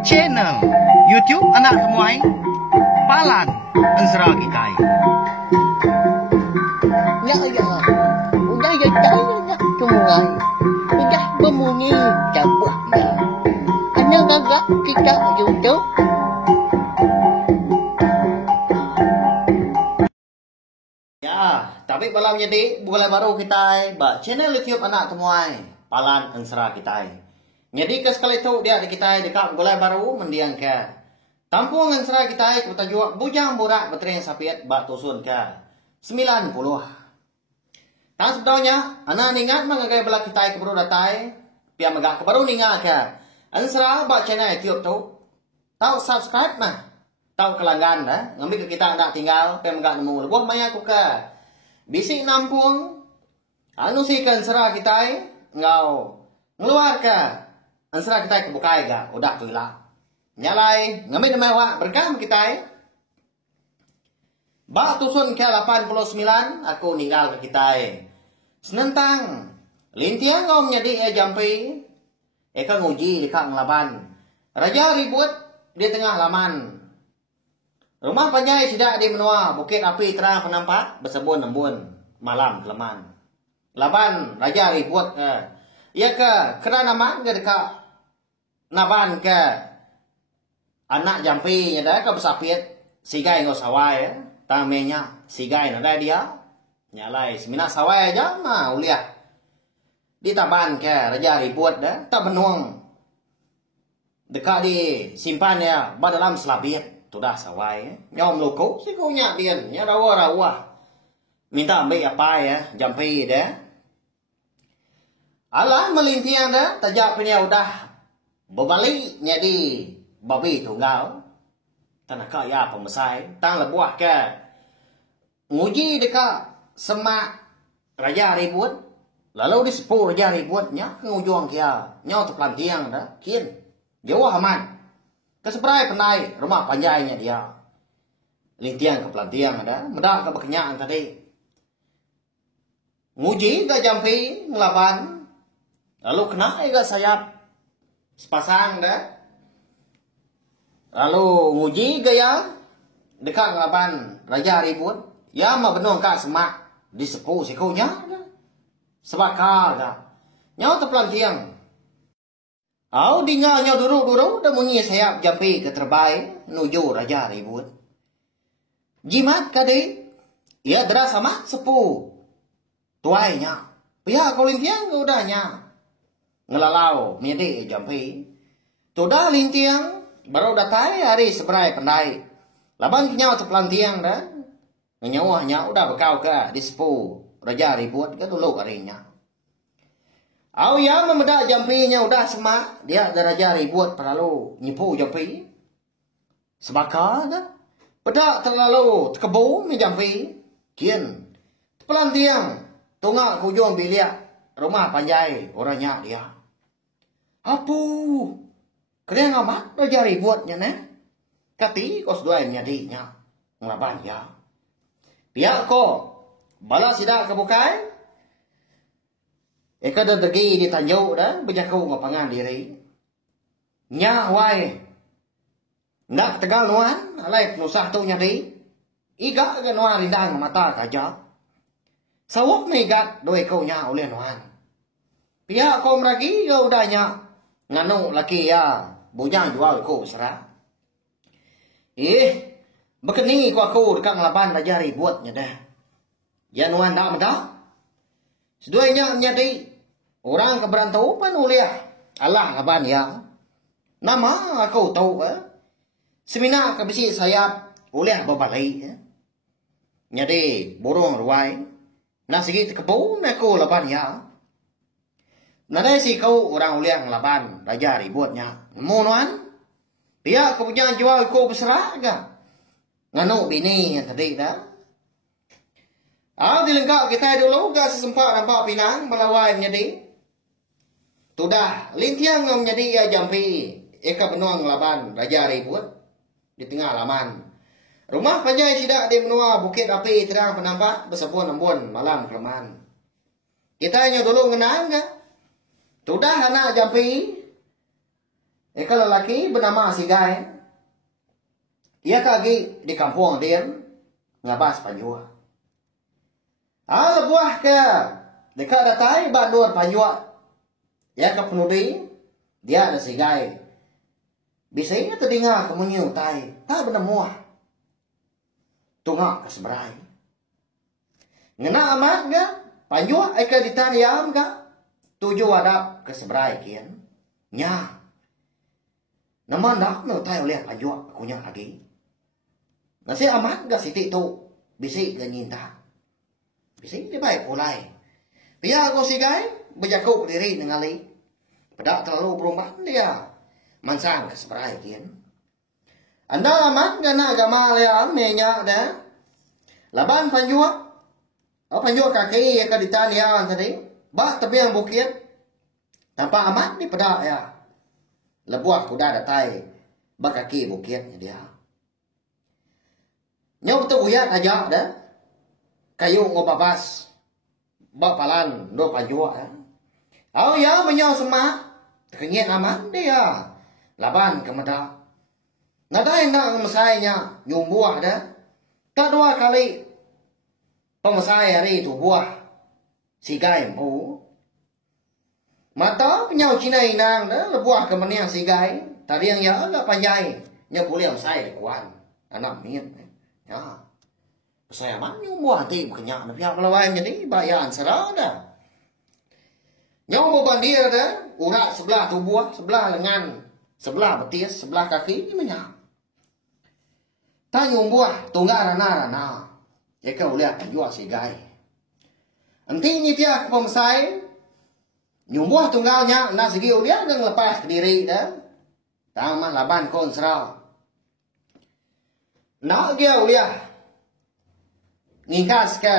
Channel YouTube Anak Kemuai Palan Ensera Kitai. Ya, udah ya dah Kemuai. Udah berbunyi cabut ya. Ada gagak kita YouTube. Ya, tapi malam jadi bulan baru kita ba channel YouTube Anak Kemuai Palan Ensera Kitai. Jadi ke sekali tu dia di kita dekat bulan baru mendiang ke Tampung Ensera Kitai kita jual bujang borak betering sapiat ba tusun ke 90. Tang sebetulnya anak ningat mengagai belak kita ke baru datai pia megak ke baru ningat ke Ensera ba channel YouTube tu tahu subscribe nah tahu kelanggan dah ngambil ke kita nak tinggal pia megak nemu lebih banyak ku ke bisik nampung anu si ke Ensera Kitai ngau ngeluar ke Ensera Kitai kebukai ga udah tu lah nyalai ngambil nama awak berkam kita ba tusun ke 89 aku ninggal ke kita senentang lintiang ngom nyadi jampi eka nguji dekat ngelaban raja ribut di tengah laman rumah panjai sidak di menua bukit api terang penampak bersebun embun malam keleman laban raja ribut ya ke kerana man ke dekat naban ke anak jampi nya dah ke besapit sigai ngau sawai tamenya sigai na dah dia nyalai semina sawai aja mah uliah di taban ke raja ribut dah tak benuang dekat di simpan ya ba dalam selabit tu dah sawai nyom loko siku nya dien nya rawa minta ambil apa ya jampi dah alah melintiang dah tajak punya udah berbalik nyadi babi tunggal tanah kaya pemesai tang lebuah ke nguji dekat semak raja ribut lalu di sepuh raja ributnya ngujung kia nyau terpelantiang dah kian jauh aman keseberai penai rumah panjainya dia lintiang ke pelantiang ada medak ke bekenyaan tadi nguji ke jampi ngelaban lalu kena ke sayap sepasang dah lalu nguji gaya dekat ngelaban raja ribut ya mah benuang ka semak di sepuh sikunya sebakar dah nyau terpelantiang au dingalnya duru dah munyi sayap jampi ke terbaik nuju raja ribut jimat kadi ya dera sama sepuh tuainya pihak kolintiang udahnya ngelalau menjadi jampi tu dah lintiang baru datai hari seberai pendai laban kenyau terpelantiang dah nyawahnya udah bekau ke di sepuh raja ribut ke dulu harinya au ya memedak jampinya udah semak dia ada raja ribut perlu nyipu jampi sebakar dah pedak terlalu terkebu ni jampi kian terpelantiang tungak kujung biliak rumah panjai orangnya dia apu kena ngamak raja ributnya ne kati kos dua nyadinya ngelaban ya pihak ko bala sidak kebukai eka dah pergi di tanjau dah berjaku ngapangan diri nya wai ndak tegal nuan alai penusah tu nyadi iga ke nuan rindang mata kaja sawok ni gat doi kau nya oleh nuan pihak ko meragi kau udahnya nganu laki ya bujang jual ko serah bekeni ko aku dekat ngelaban raja ributnya dah ya nuan dak medak seduanya nyadi orang keberantau pan uliah Allah ngaban ya nama aku tahu semina ke bisi sayap uliah babalai nyadi burung ruai na sigi tekepau na ko laban ya nadai si kau orang uliah ngelaban raja ributnya munuan dia kemudian jual ko berserah ga nganu bini yang tadi dah dilengkap kita dulu ga sesempat nampak pinang melawai menjadi tu dah lintiang ngom menjadi ya jampi eka benuang ngelaban raja ribut di tengah laman rumah panjai sidak di menua bukit api terang penampak bersebun embun malam keleman kita hanya dulu ngenang ga tu dah anak jampi Eka lelaki bernama Sigai. Ia kaki di kampung dia ngabas panjua. Lebuah ke dekat datai bandur panjua. Ia ke penudi dia ada Sigai. Bisanya terdengar kemunyu tai tak bernemuah. Tungak ke seberai. Ngena amat ga panjua eka ditariam ga tujuh wadap ke seberai kian. Nya. Naman dak no tai oleh panjua akunya lagi. Nasi amat ga siti tu bisik ga nyinta. Bisik dia baik pulai. Biar aku Sigai berjaku ke diri dengan li. Pedak terlalu perumahan dia. Mansang ke seberai kian. Anda amat ga na agama leam nenya dah. Laban panjua. Panjua kaki yang ditanian tadi. Bah tebiang bukit. Tanpa amat di pedak ya. Lebuah kuda datai. Bah kaki bukit dia. Nyau betul uyat aja dah. Kayu ngobabas. Bah palan do panjua ya. Ya menyau semak. Kenyit amat dia. Laban kemedak. Nadai nak mesainya. Nyumbuah dah. Tak dua kali. Pemasai hari itu buah Sigai empu. Mata penyau Cina inang dah lebuah ke meniang Sigai. Tadi yang ya agak panjai. Nya boleh masai kuan. Anak mian. Ya. Saya man nyum buah ti kenyak na pihak pelawai jadi bayan serah dah. Nyau berbandir dah. Urat sebelah tubuh, sebelah lengan, sebelah betis, sebelah kaki ni banyak. Tak nyum buah tunggal rana. Eka boleh panjua Sigai. Nanti ni dia pemasai. Nyumbuh tunggalnya. Nak segi uliah dan lepas ke diri dah. Tang mah laban kon serau. Nak dia uliah. Ngingkas ke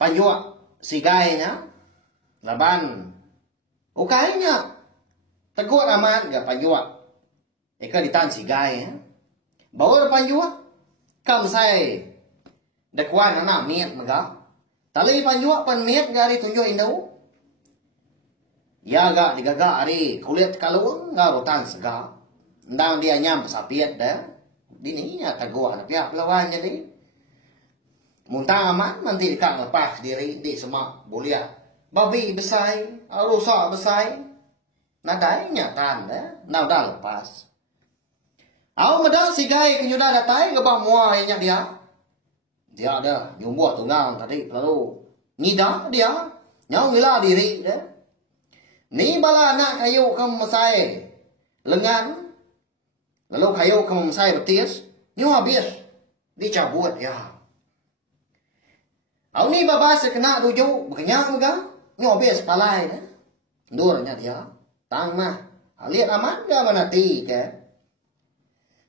panjua Sigai nya. Laban. Ukainya. Tegur amat ke panjua. Eka ditan Sigai ya. Bawa panjua. Kamsai. Dakwaan anak niat megah. Tali panjua pan niat gari tunjuk indau. Ya gak digagak hari kulit kalung gak rotan sega. Ndang dia nyam sapiat dah. Dininya taguan pihak lawan jadi. Muntah amat nanti dekat lepas diri di semak bulia. Babi besai, rusak besai. Nadai nyatan dah. Nau dah lepas. Au medal Sigai kenyudah datai gebah muai nya dia. Dia ada nyumbuh tunggang tadi lalu ngida dia nyau ngila diri dah. Ni bala nak kayu ke mesai lengan lalu kayu ke mesai betis nyu habis dicabut ya. Au ni babas kena tuju berkenyang juga nyu habis palai dah. Ndurnya dia tang mah lihat aman ga manati ke.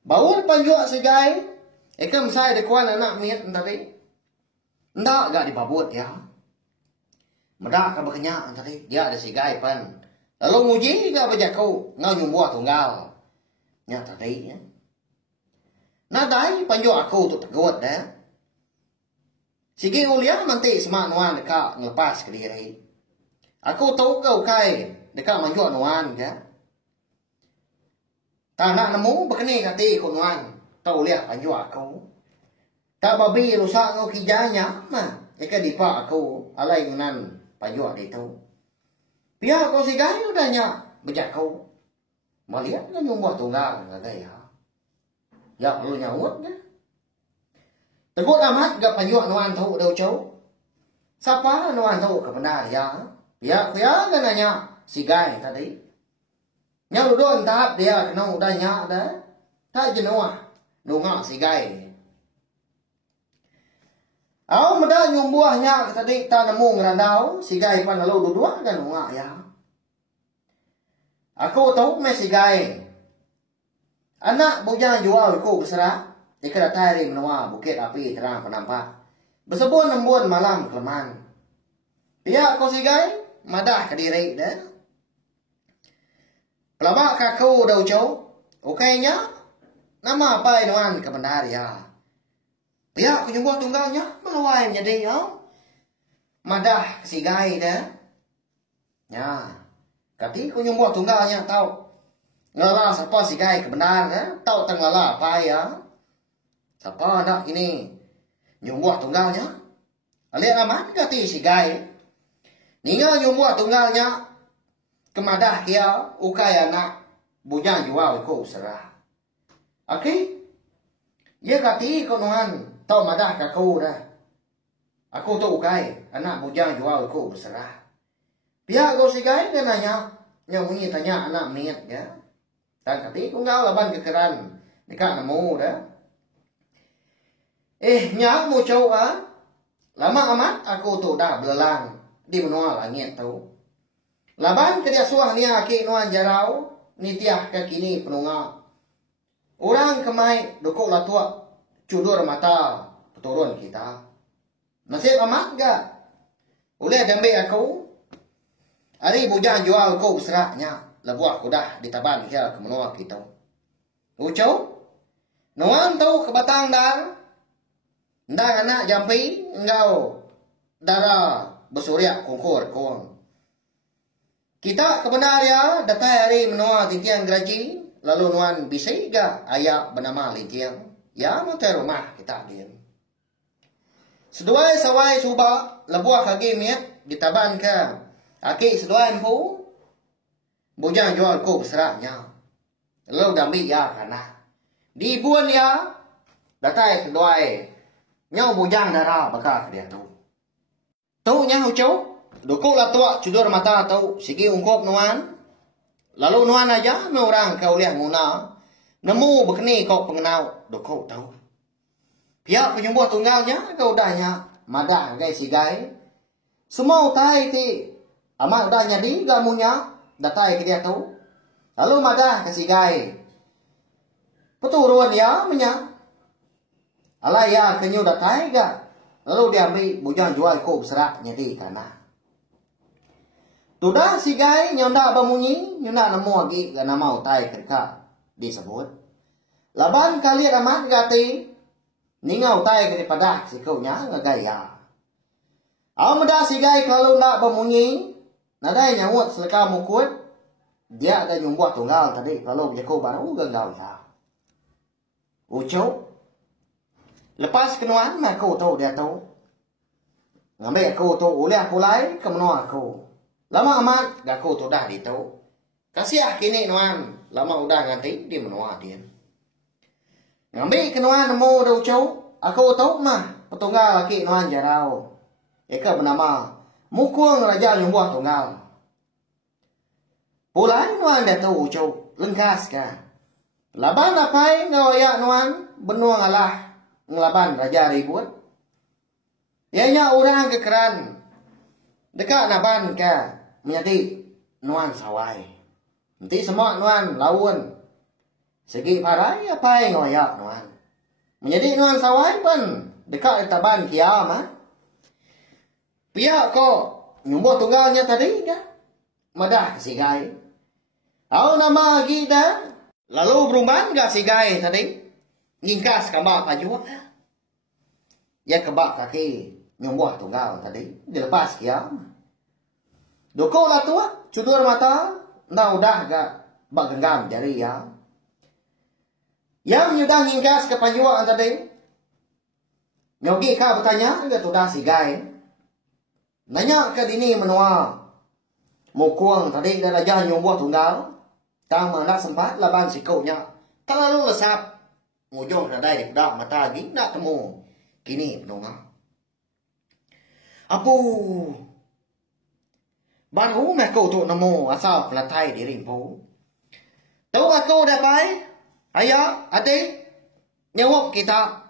Baul panjua Sigai. Eka mesai dekuan anak miat tadi. Ndak gak dibabut ya. Medak ke berkenyak tadi. Dia ada Sigai pan. Lalu nguji gak berjaku. Ngau nyumbuah tunggal. Nya tadi ya. Nadai panju aku tu tegut dah. Sigi uliah nanti semak nuan dekat ngelepas ke diri. Aku tahu kau kai dekat manju nuan ya. Tak nak nemu berkeni kati ku nuan. Tahu lihat panju aku. Tak babi rusak ngau kijanya mah. Eka dipak aku alai ngunan panju itu. Pihak kau Sigai udah nyak bejak kau. Malihat kan nyumbuh tunggal ngagai ya. Ya lu nyaut ya. Tegut amat gak panju nuan tahu dau cau. Siapa nuan tahu ke benar ya. Pihak kan nanya Sigai tadi. Nyau don tahap dia kena udah nyak dah. Tak jenuh. Nungak Sigai. Au meda nyumbuahnya tadi tak nemu ngerandau. Sigai pan lalu dua kan nungak ya. Aku tahu me Sigai. Anak bujang jual ku besera. Ika datari menua bukit api terang penampak. Bersebun embun malam keleman. Pihak kau Sigai. Madah ke diri dah. Pelabak kaku dau cau. Okaynya. Nama apa inuan ke benar ya. Ya, aku nyumbuh tunggalnya. Melawai jadi ya. Madah Sigai dah. Ya. Kati aku nyumbuh tunggalnya tahu. Ngala siapa si gai kebenar ya? Tahu tenglala apa ya? Siapa nak ini? Nyumbuh tunggalnya. Aliak aman gati si gai. Ningal nyumbuh tunggalnya. Kemadah kia ukai anak bujang jual ko serah. Oke? Ya gati konuan tahu madah kaku dah. Aku tu ukai anak bujang jual ko berserah. Pihak kau si gai dia nanya. Yang bunyi tanya anak miat ya. Dan kati ku ngau laban kekeran dekat nemu dah. Nyak mu cau lama amat aku tu dah belelang di benua langit tu. Laban kedia suah ni aki nuan jarau ni tiah ke kini penunga. Orang kemai dokok latua cudur mata turun kita. Nasib amat ga. Oleh dembe aku. Ari bujang jual ko besraknya. Lebuah kudah ditaban kia ke menua kita. Ucau, nuan tau ke batang dar. Ndang anak jampi, engkau darah besuryak kungkur kong. Kita kebenar ya, datai hari menua tingkiang geraji. Lalu nuan bisai ga ayak bernama tingkiang. Ya, mutai rumah kita diam. Seduai sawai subak, lebuah kaki miat ditaban ke. Aki seduai empu. Bujang jual ko berseraknya. Lalu dambi ya kana. Di buan ya. Datai keduai. Nyau bujang darah bakal dia tu. Tu nyau cau. Dokok lah tua cudur mata tu. Sigi ungkop nuan. Lalu nuan aja. Orang kau lihat muna. Nemu bekeni kau pengenau. Dokok tahu. Pihak penyembuh tunggalnya. Kau dahnya. Madah gai si gai. Semua utai ti. Amat udah nyadi gamunya. Datai ke dia tahu. Lalu madah kasih gai. Peturun ya menya. Alai ya kenyu datai ga. Lalu dia ambil bujang jual ko berserak nyedi kana. Tudah si gai nyonda bamunyi. Nyonda nemu lagi ga nama utai kerika disebut. Laban kali amat gati. Ninga utai ke daripada si kau nya ngagaya. Amada si gai kalau nak bamunyi. Nadai nyamut seleka mukut. Dia ada nyumbuh tunggal tadi. Kalau dia kau baru genggal ya. Ucau. Lepas kenuan aku tahu dia tahu. Ngambil aku tahu. Oleh pulai ke menua aku. Lama amat aku tahu dah dia tahu. Kasih kini nuan. Lama udah nganti di menua dia. Ngambil kenuan nemu dah ucau. Aku tahu mah. Petunggal laki nuan jarau. Eka bernama. Mukung raja nyumbuh tunggal. Pulai nuan dia tahu ucau. Lengkas ka. Laban apai ngawayak nuan. Benua ngalah. Ngelaban raja ribut. Ianya orang kekeran. Dekat naban ka. Menjadi nuan sawai. Nanti semua nuan lawan. Segi parai apai ngawayak nuan. Menjadi nuan sawai pun. Dekat taban kiamat. Pihak kau nyumbuh tunggalnya tadi kan? Madah si gai. Au nama lagi dah. Lalu beruman gak si gai tadi? Ngingkas kebak paju. Ya kebak kaki nyumbuh tunggal tadi. Dilepas kiam. Doko lah tua. Cudur mata. Nah udah gak bak genggam jari ya. Yang nyudah ngingkas ke pajuan tadi. Nyogi kau bertanya. Gak tudah si gai. Nanya ke dini menua. Mukung tadi dah raja nyumbuh tunggal. Tang nak sempat laban sikaunya. Tak lalu lesap. Mujung radai dak mata lagi nak temu. Kini penunga. Apu. Baru aku tu nemu asal pelatai di rimpu. Tahu aku dah pai? Ayah, adik. Nyawap kita.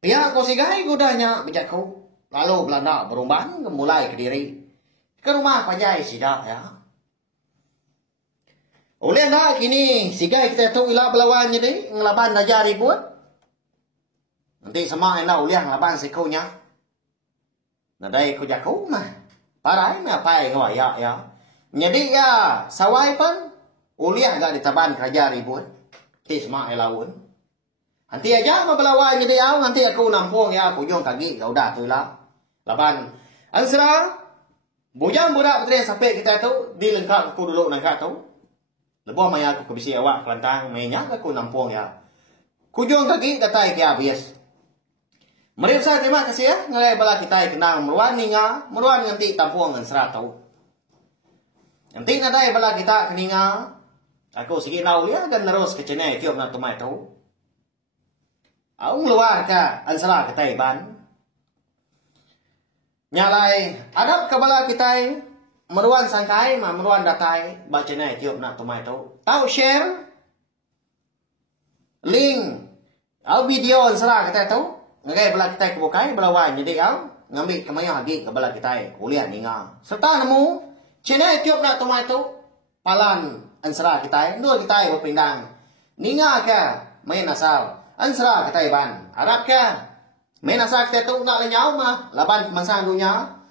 Pihak kau sigai gudanya bijakku. Lalu Belanda berumban mulai ke diri. Ke rumah pajai sidak ya. Oleh nak kini sigai kita tu ilah belawan jadi. Ngelaban raja ribut. Nanti semua enak uliah ngelaban sikunya. Nadai ku jaku mah. Parai mah pai ngawayak ya. Jadi ya sawai pun. Uliah gak ditaban raja ribut. Nanti semua elawun. Nanti aja mah belawan jadi ya. Nanti aku nampung ya. Kujung kaki kau dah tu ilah. Laban. Ansra. Bujang budak betul sampai kita tu. Dilengkap aku dulu nak tu. Lebih maya aku kebisi awak Kelantan, mainnya aku nampung ya. Kujung kaki datai ke habis. Mari saya terima kasih ya. Ngalai bala kita kenang meruan ninga, meruan nanti tampung ngan serat tahu. Nanti nadai bala kita keninga, aku segi lau ya dan terus ke channel tiup nak tumai tahu. Aung luar ka ansara kita ban. Nyalai adap ke bala kita meruan sangkai ma meruan datai ba channel tiup nak tumai tahu. Tahu share link au video ansara kita tahu. Ngagai bala kita kebukai bala wan jadi au ngambil kemaya lagi ke bala kita kuliah ninga. Serta nemu channel tiup nak tumai tahu palan ansara kita dua kita berpindang. Ninga ka main asal ansara kita ban. Arab ka main asal kita tu nak lenyau mah laban pemansang dunia.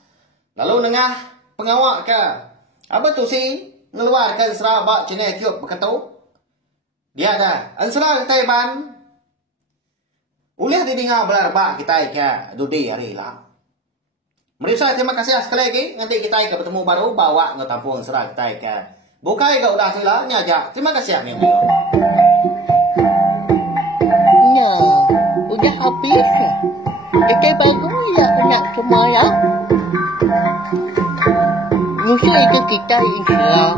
Lalu nengah pengawak ka apa tu si ngeluarkan ansara ba channel tiup berkatu. Dia ada ansara kita ban. Uliah didengar belarba kita ke dudi hari lah. Mari saya terima kasih sekali lagi. Nanti kita ke bertemu baru bawa ke tampung serah kita ke. Bukai ke udah sila nyaja. Terima kasih yang video. Ya, udah habis. Kita bagus ya nak semua ya. Musuh itu kita insya